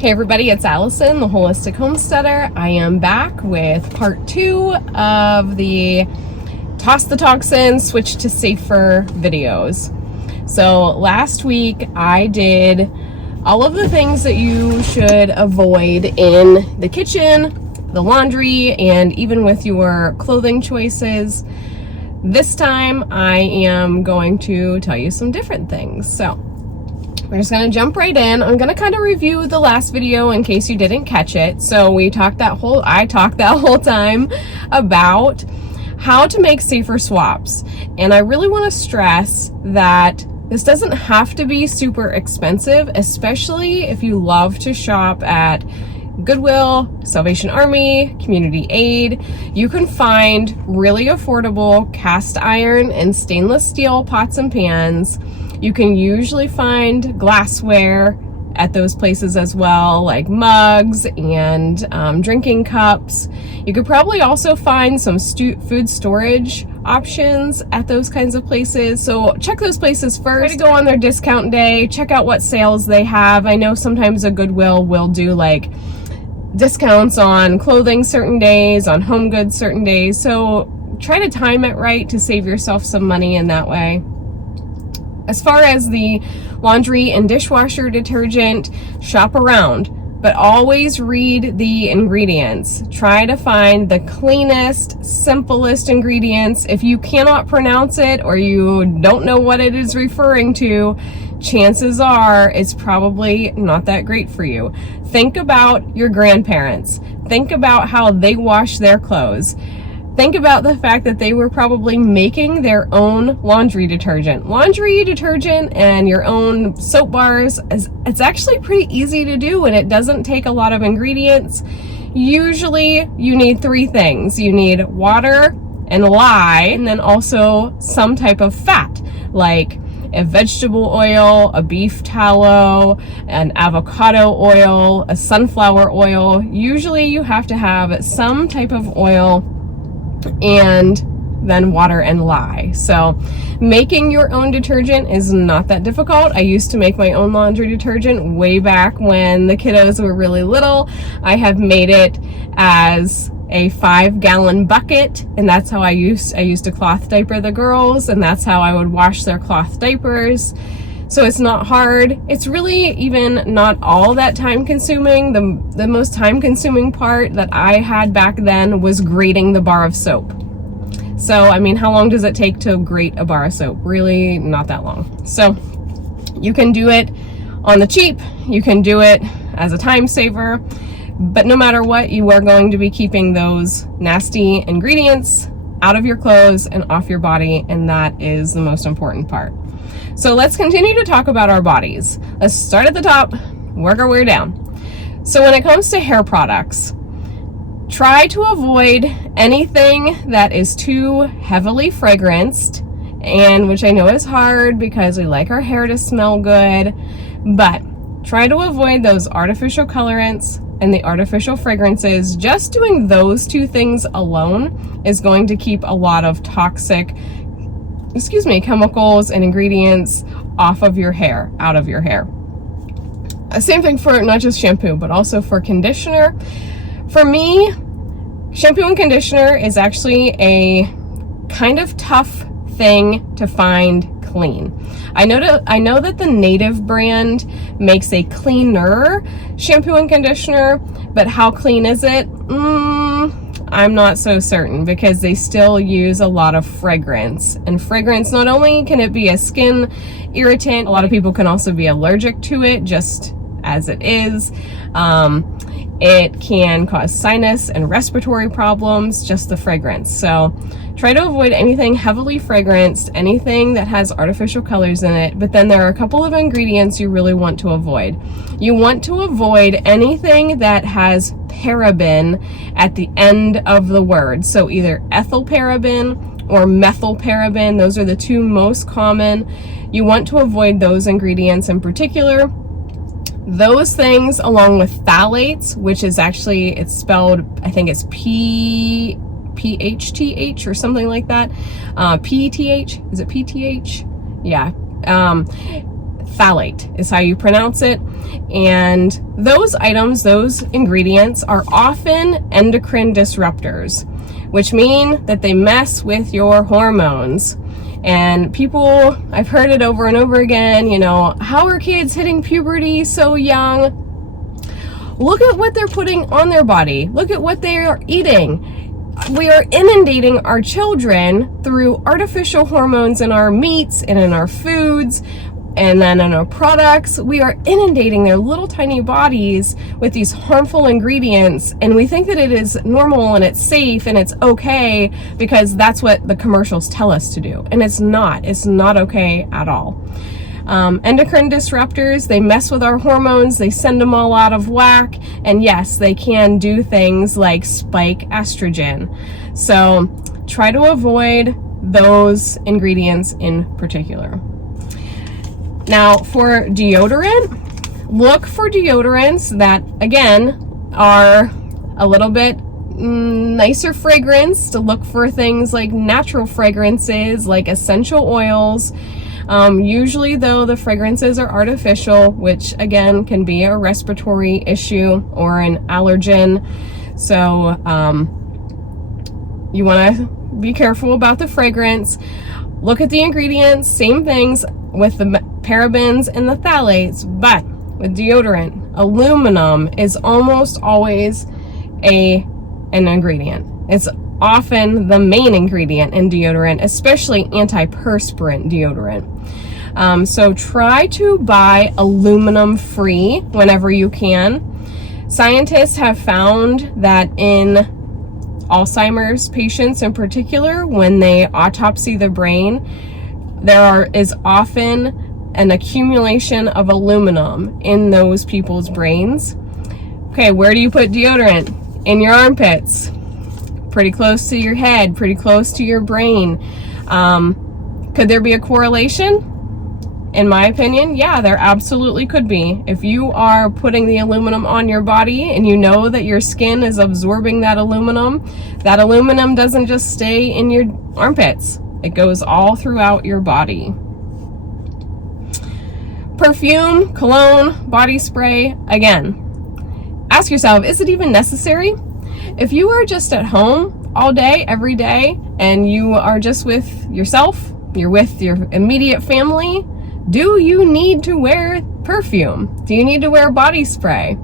Hey everybody, it's Allison, the Holistic Homesteader. I am back with part 2 of the Toss the Toxins, Switch to Safer videos. So last week I did all of the things that you should avoid in the kitchen, the laundry, and even with your clothing choices. This time I am going to tell you some different things. So we're just gonna jump right in. I'm gonna kind of review the last video in case you didn't catch it. So I talked that whole time about how to make safer swaps. And I really want to stress that this doesn't have to be super expensive, especially if you love to shop at Goodwill, Salvation Army, Community Aid. You can find really affordable cast iron and stainless steel pots and pans. You can usually find glassware at those places as well, like mugs and drinking cups. You could probably also find some food storage options at those kinds of places. So check those places first. Go on their discount day, check out what sales they have. I know sometimes a Goodwill will do like discounts on clothing certain days, on home goods certain days. So try to time it right to save yourself some money in that way. As far as the laundry and dishwasher detergent, shop around, but always read the ingredients. Try to find the cleanest, simplest ingredients. If you cannot pronounce it or you don't know what it is referring to, chances are it's probably not that great for you. Think about your grandparents. Think about how they wash their clothes. Think about the fact that they were probably making their own laundry detergent. Laundry detergent and your own soap bars, it's actually pretty easy to do and it doesn't take a lot of ingredients. Usually you need 3 things. You need water and lye, and then also some type of fat, like a vegetable oil, a beef tallow, an avocado oil, a sunflower oil. Usually you have to have some type of oil and then water and lye. So making your own detergent is not that difficult. I used to make my own laundry detergent way back when the kiddos were really little. I have made it as a 5-gallon bucket, and that's how I used to cloth diaper the girls, and that's how I would wash their cloth diapers. So it's not hard. It's really even not all that time consuming. The most time consuming part that I had back then was grating the bar of soap. So, I mean, how long does it take to grate a bar of soap? Really not that long. So you can do it on the cheap. You can do it as a time saver, but no matter what, you are going to be keeping those nasty ingredients out of your clothes and off your body. And that is the most important part. So let's continue to talk about our bodies. Let's start at the top, work our way down. So when it comes to hair products, try to avoid anything that is too heavily fragranced, and which I know is hard because we like our hair to smell good, but try to avoid those artificial colorants and the artificial fragrances. Just doing those 2 things alone is going to keep a lot of toxic chemicals and ingredients off of your hair, out of your hair. Same thing for not just shampoo, but also for conditioner. For me, shampoo and conditioner is actually a kind of tough thing to find clean. I know that the Native brand makes a cleaner shampoo and conditioner, but how clean is it? I'm not so certain, because they still use a lot of fragrance. And fragrance, not only can it be a skin irritant, a lot of people can also be allergic to it just as it is. It can cause sinus and respiratory problems, just the fragrance. So try to avoid anything heavily fragranced, anything that has artificial colors in it. But then there are a couple of ingredients you really want to avoid. You want to avoid anything that has paraben at the end of the word. So either ethyl paraben or methyl paraben. Those are the 2 most common. You want to avoid those ingredients in particular. Those things, along with phthalates, which is actually, it's spelled, I think it's PHTH or something like that. PTH, is it PTH? Yeah. phthalate is how you pronounce it. And those items, those ingredients, are often endocrine disruptors, which mean that they mess with your hormones. And people, I've heard it over and over again, you know, how are kids hitting puberty so young? Look at what they're putting on their body. Look at what they are eating. We are inundating our children through artificial hormones in our meats and in our foods and then in our products. We are inundating their little tiny bodies with these harmful ingredients, and we think that it is normal and it's safe and it's okay because that's what the commercials tell us to do. And it's not. It's not okay at all. Endocrine disruptors, they mess with our hormones, they send them all out of whack, and yes, they can do things like spike estrogen. So try to avoid those ingredients in particular. Now for deodorant, look for deodorants that, again, are a little bit nicer fragrance. To look for things like natural fragrances, like essential oils. Usually though, the fragrances are artificial, which again can be a respiratory issue or an allergen. So you want to be careful about the fragrance. Look at the ingredients, same things with the parabens and the phthalates, but with deodorant, aluminum is almost always an ingredient. It's often the main ingredient in deodorant, especially antiperspirant deodorant. So try to buy aluminum free whenever you can. Scientists have found that in Alzheimer's patients in particular, when they autopsy the brain, there is often an accumulation of aluminum in those people's brains. Okay, where do you put deodorant? In your armpits. Pretty close to your head, pretty close to your brain. Could there be a correlation? In my opinion, yeah, there absolutely could be. If you are putting the aluminum on your body and you know that your skin is absorbing that aluminum doesn't just stay in your armpits. It goes all throughout your body. Perfume, cologne, body spray, again, ask yourself, is it even necessary? If you are just at home all day, every day, and you are just with yourself, you're with your immediate family, do you need to wear perfume? Do you need to wear body spray?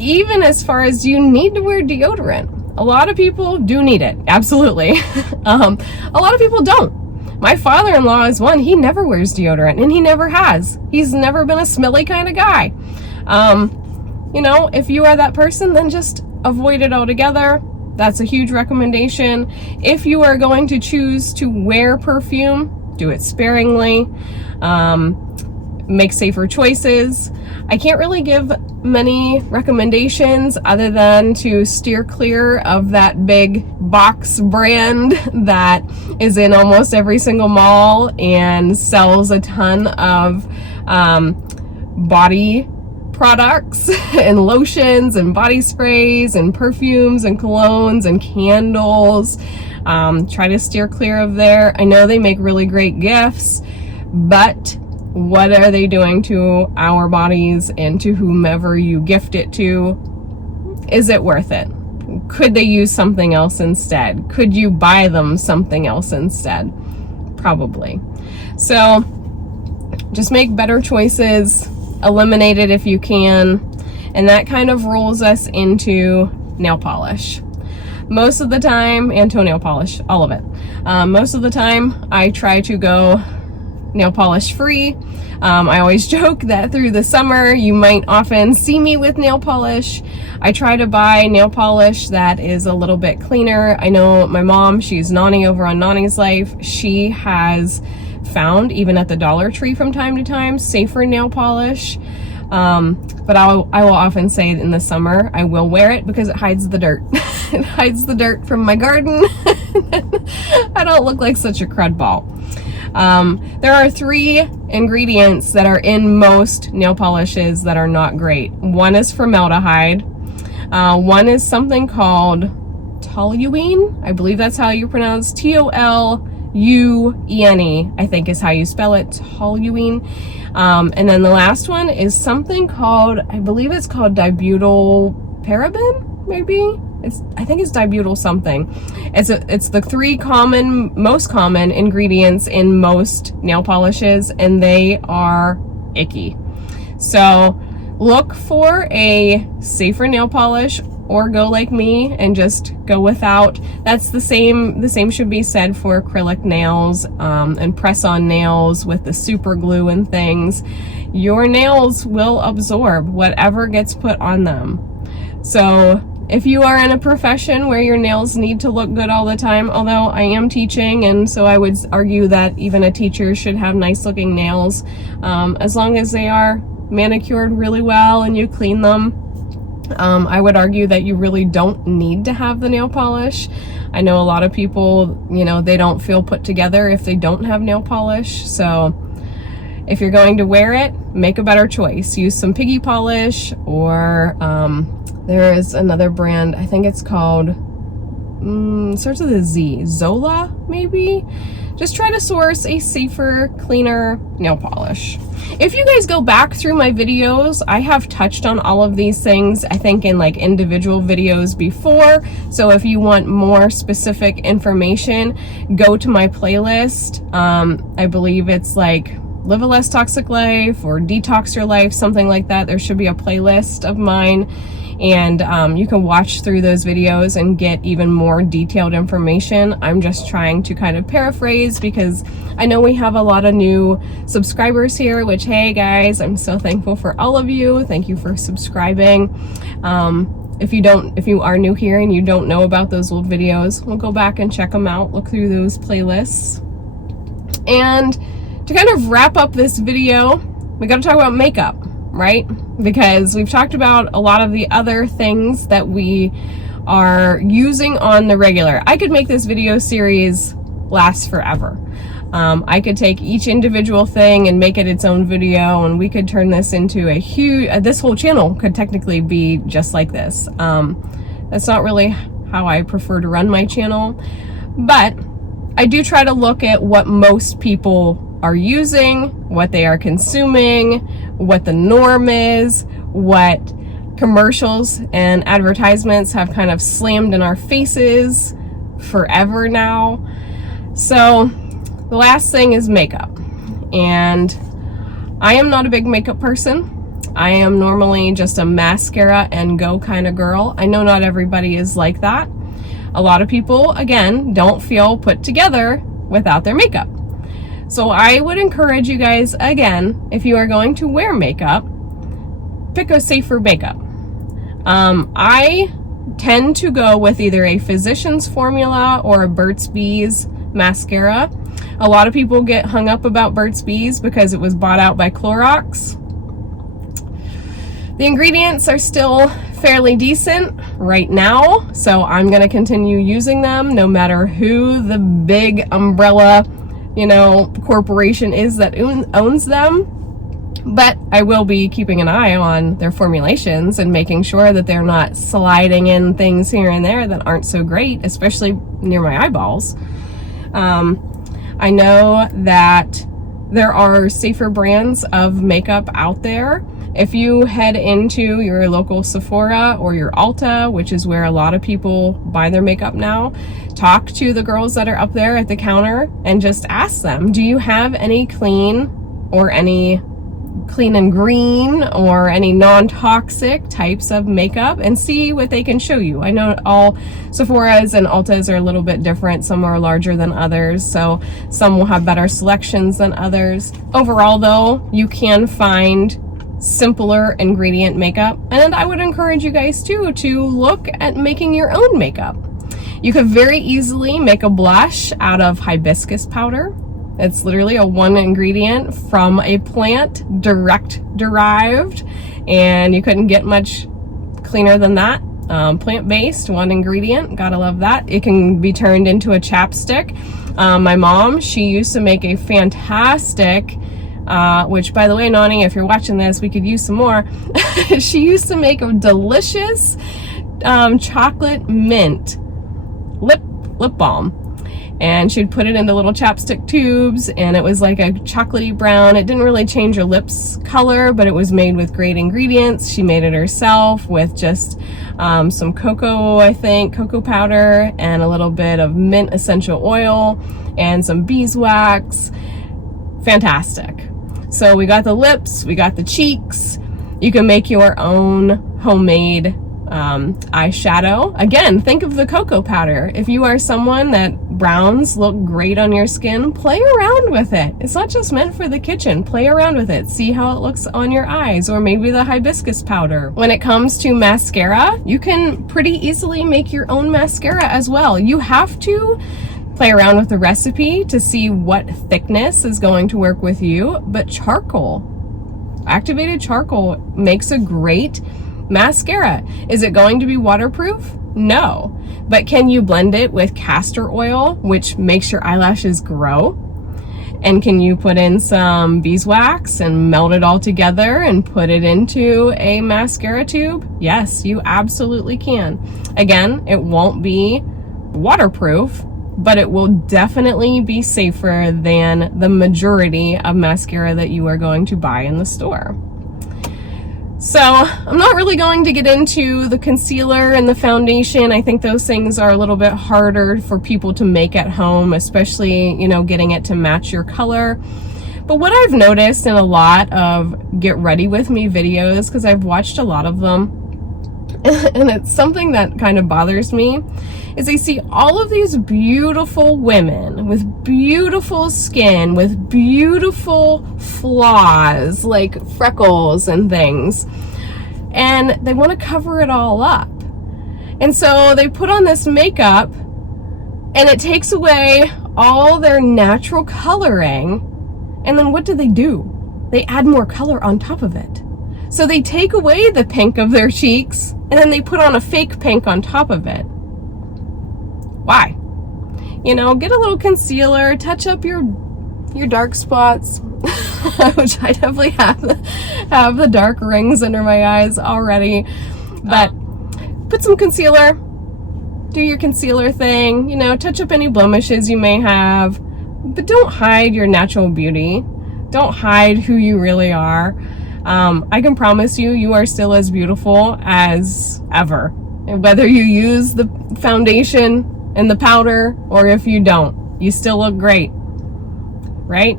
Even as far as, do you need to wear deodorant? A lot of people do need it, absolutely. A lot of people don't. My father-in-law is one, he never wears deodorant, and he never has. He's never been a smelly kind of guy. You know, if you are that person, then just avoid it altogether. That's a huge recommendation. If you are going to choose to wear perfume, do it sparingly. Make safer choices. I can't really give many recommendations other than to steer clear of that big box brand that is in almost every single mall and sells a ton of body products and lotions and body sprays and perfumes and colognes and candles. Try to steer clear of there. I know they make really great gifts, but what are they doing to our bodies and to whomever you gift it to? Is it worth it? Could they use something else instead? Could you buy them something else instead? Probably. So just make better choices, eliminate it if you can, and that kind of rolls us into nail polish. Most of the time, and toenail polish, all of it. Most of the time, I try to go nail polish free. I always joke that through the summer, you might often see me with nail polish. I try to buy nail polish that is a little bit cleaner. I know my mom, she's Nani over on Nani's Life. She has found, even at the Dollar Tree from time to time, safer nail polish. But I will often say in the summer, I will wear it because it hides the dirt. It hides the dirt from my garden. I don't look like such a crud ball. There are 3 ingredients that are in most nail polishes that are not great. One is formaldehyde. One is something called toluene. I believe that's how you pronounce Toluene, I think is how you spell it, toluene. And then the last one is something called, I believe it's called dibutyl paraben, maybe? I think it's dibutyl something. It's the three most common ingredients in most nail polishes, and they are icky. So look for a safer nail polish, or go like me and just go without. That's the same should be said for acrylic nails and press-on nails with the super glue and things. Your nails will absorb whatever gets put on them. So if you are in a profession where your nails need to look good all the time, although I am teaching, and so I would argue that even a teacher should have nice looking nails, as long as they are manicured really well and you clean them. I would argue that you really don't need to have the nail polish. I know a lot of people, they don't feel put together if they don't have nail polish. So if you're going to wear it, make a better choice. Use some piggy polish, or there is another brand, I think it's called, starts with a Z, Zola maybe? Just try to source a safer, cleaner nail polish. If you guys go back through my videos, I have touched on all of these things, I think in like individual videos before. So if you want more specific information, go to my playlist. I believe it's like Live a Less Toxic Life or Detox Your Life, something like that. There should be a playlist of mine. And you can watch through those videos and get even more detailed information. I'm just trying to kind of paraphrase, because I know we have a lot of new subscribers here, which, hey guys, I'm so thankful for all of you. Thank you for subscribing. If you are new here and you don't know about those old videos, we'll go back and check them out, look through those playlists. And to kind of wrap up this video, we got to talk about makeup, right? Because we've talked about a lot of the other things that we are using on the regular. I could make this video series last forever. I could take each individual thing and make it its own video, and we could turn this into a huge, this whole channel could technically be just like this. That's not really how I prefer to run my channel, but I do try to look at what most people are using, what they are consuming, what the norm is, what commercials and advertisements have kind of slammed in our faces forever now. So the last thing is makeup. And I am not a big makeup person. I am normally just a mascara and go kind of girl. I know not everybody is like that. A lot of people, again, don't feel put together without their makeup. So I would encourage you guys, again, if you are going to wear makeup, pick a safer makeup. I tend to go with either a Physicians Formula or a Burt's Bees mascara. A lot of people get hung up about Burt's Bees because it was bought out by Clorox. The ingredients are still fairly decent right now, so I'm going to continue using them no matter who the big umbrella corporation is that owns them. But I will be keeping an eye on their formulations and making sure that they're not sliding in things here and there that aren't so great, especially near my eyeballs. I know that there are safer brands of makeup out there. If you head into your local Sephora or your Ulta, which is where a lot of people buy their makeup now, talk to the girls that are up there at the counter and just ask them, do you have any clean and green or any non-toxic types of makeup, and see what they can show you. I know all Sephora's and Ulta's are a little bit different. Some are larger than others, so some will have better selections than others. Overall though, you can find simpler ingredient makeup, and I would encourage you guys too to look at making your own makeup. You could very easily make a blush out of hibiscus powder. It's literally a one ingredient from a plant, direct derived, and you couldn't get much cleaner than that. Plant-based, one ingredient, gotta love that. It can be turned into a chapstick. My mom, she used to make a fantastic, which by the way, Nani, if you're watching this, we could use some more. She used to make a delicious chocolate mint lip balm. and she'd put it into little chapstick tubes, and it was like a chocolatey brown. It didn't really change her lips color, but it was made with great ingredients. She made it herself with just some cocoa, I think, cocoa powder, and a little bit of mint essential oil and some beeswax. Fantastic. So we got the lips, we got the cheeks. You can make your own homemade eyeshadow. Again, think of the cocoa powder. If you are someone that browns look great on your skin, play around with it. It's not just meant for the kitchen. Play around with it. See how it looks on your eyes, or maybe the hibiscus powder. When it comes to mascara, you can pretty easily make your own mascara as well. You have to play around with the recipe to see what thickness is going to work with you, but activated charcoal makes a great mascara. Is it going to be waterproof? No. But can you blend it with castor oil, which makes your eyelashes grow? And can you put in some beeswax and melt it all together and put it into a mascara tube? Yes, you absolutely can. Again, it won't be waterproof, but it will definitely be safer than the majority of mascara that you are going to buy in the store. So I'm not really going to get into the concealer and the foundation. I think those things are a little bit harder for people to make at home, especially, you know, getting it to match your color. But what I've noticed in a lot of get ready with me videos, because I've watched a lot of them, and it's something that kind of bothers me, is I see all of these beautiful women with beautiful skin, with beautiful flaws like freckles and things, and they want to cover it all up. And so they put on this makeup and it takes away all their natural coloring, and then what do? They add more color on top of it. So they take away the pink of their cheeks and then they put on a fake pink on top of it. Why? You know, get a little concealer, touch up your dark spots, which I definitely have the dark rings under my eyes already. But put some concealer, do your concealer thing, you know, touch up any blemishes you may have, but don't hide your natural beauty. Don't hide who you really are. I can promise you, you are still as beautiful as ever. And whether you use the foundation and the powder, or if you don't, you still look great, right?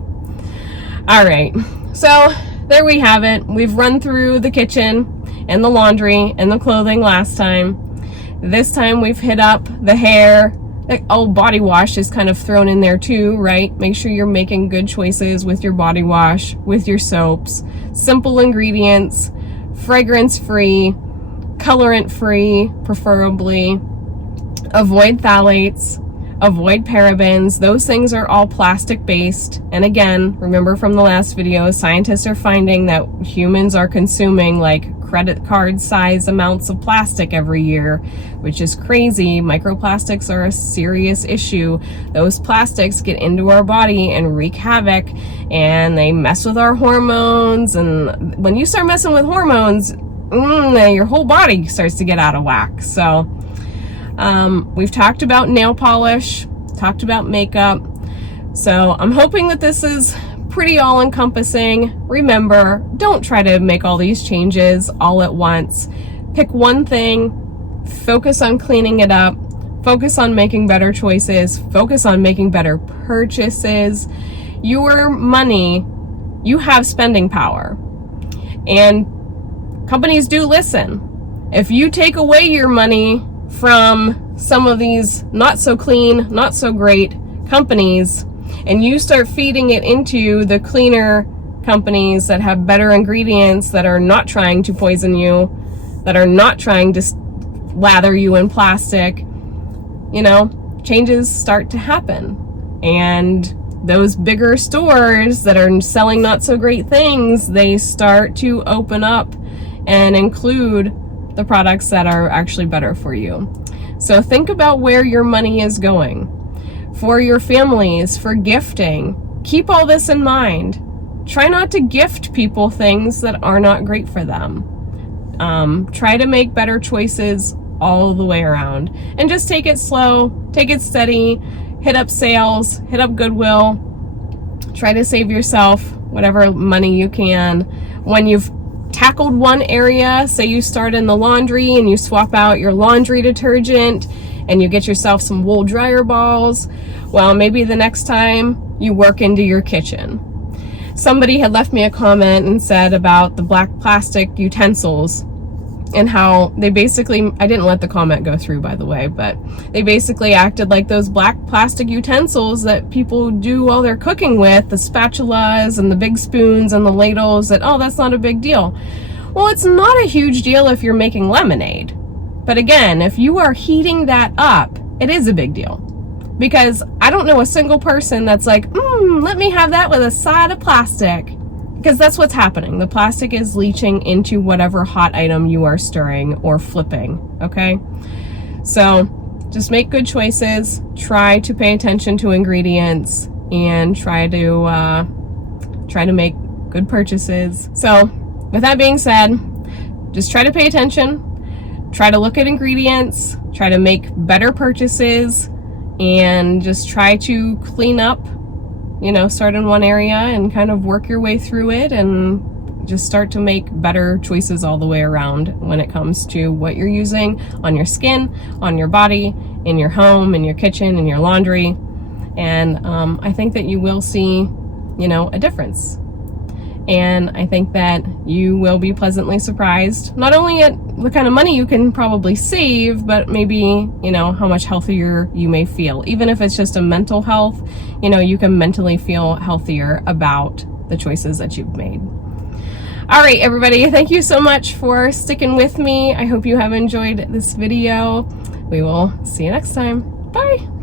All right, so there we have it. We've run through the kitchen and the laundry and the clothing last time. This time we've hit up the hair. Body wash is kind of thrown in there too, right? Make sure you're making good choices with your body wash, with your soaps. Simple ingredients, fragrance-free, colorant-free, preferably. Avoid phthalates, avoid parabens. Those things are all plastic-based. And again, remember from the last video, scientists are finding that humans are consuming like credit card size amounts of plastic every year, which is crazy. Microplastics are a serious issue. Those plastics get into our body and wreak havoc, and they mess with our hormones. And when you start messing with hormones, your whole body starts to get out of whack. So we've talked about nail polish, talked about makeup. So I'm hoping that this is pretty all-encompassing. Remember, don't try to make all these changes all at once. Pick one thing, focus on cleaning it up, focus on making better choices, focus on making better purchases. Your money, you have spending power. And companies do listen. If you take away your money from some of these not so clean, not so great companies, and you start feeding it into the cleaner companies that have better ingredients, that are not trying to poison you, that are not trying to lather you in plastic, you know, changes start to happen. And those bigger stores that are selling not so great things, they start to open up and include the products that are actually better for you. So think about where your money is going. For your families, for gifting, keep all this in mind. Try not to gift people things that are not great for them. Try to make better choices all the way around. And just take it slow, take it steady. hit up sales, hit up Goodwill, try to save yourself whatever money you can. When you've tackled one area, say you start in the laundry and you swap out your laundry detergent and you get yourself some wool dryer balls, well, maybe the next time you work into your kitchen. Somebody had left me a comment and said about the black plastic utensils and how they basically, I didn't let the comment go through, by the way, but they basically acted like those black plastic utensils that people do all their cooking with, the spatulas and the big spoons and the ladles, that, oh, that's not a big deal. Well, it's not a huge deal if you're making lemonade. But again, if you are heating that up, it is a big deal. Because I don't know a single person that's like, let me have that with a side of plastic. Because that's what's happening. The plastic is leaching into whatever hot item you are stirring or flipping, okay? So just make good choices, try to pay attention to ingredients, and try to make good purchases. So with that being said, just try to pay attention, try to look at ingredients, try to make better purchases, and just try to clean up. You know, start in one area and kind of work your way through it and just start to make better choices all the way around when it comes to what you're using on your skin, on your body, in your home, in your kitchen, in your laundry. And I think that you will see, you know, a difference. And I think that you will be pleasantly surprised, not only at the kind of money you can probably save, but maybe, you know, how much healthier you may feel. Even if it's just a mental health, you know, you can mentally feel healthier about the choices that you've made. All right, everybody, thank you so much for sticking with me. I hope you have enjoyed this video. We will see you next time. Bye.